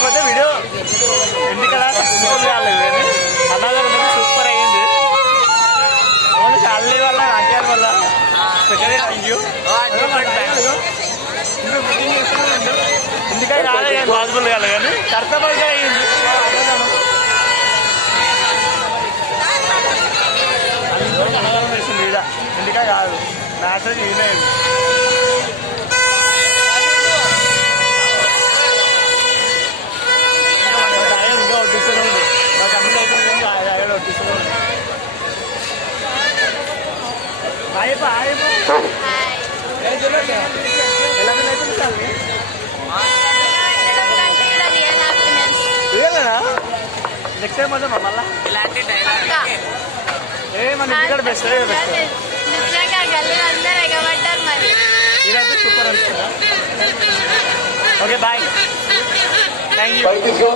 పోతే వీడియో ఎందుకలా సక్సెస్ఫుల్ కాలేదు కానీ అన్నదానం సూపర్ అయ్యింది. ఓన్లీ శాలరీ వల్ల నాకేర్ వల్ల స్పెషల్ థ్యాంక్ యూ. ఇంకా బుకింగ్ చేస్తూనే ఉంది ఎందుకని రాలే కానీ పాసిబుల్ కాలేదు కానీ కర్తవ్యంగా అయ్యింది అన్నదానం. అన్నదానం చేస్తుంది ఇలా ఎందుకని కాదు మ్యాసేజ్ ఈమెయిల్ నెక్స్ట్ టైం వద్దామా మళ్ళా ఇలాంటి మన ఇక్కడ బెస్ట్ ఇదైతే సూపర్ అనుకుంటా. Okay bye thank you.